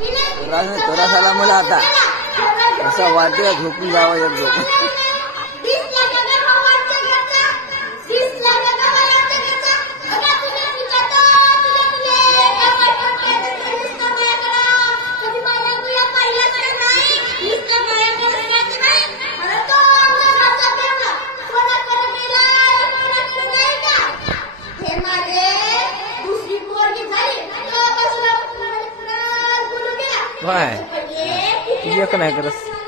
तुला मला आता असं वाटतं झोपून जावं एक झोप. काय एक नाही करत.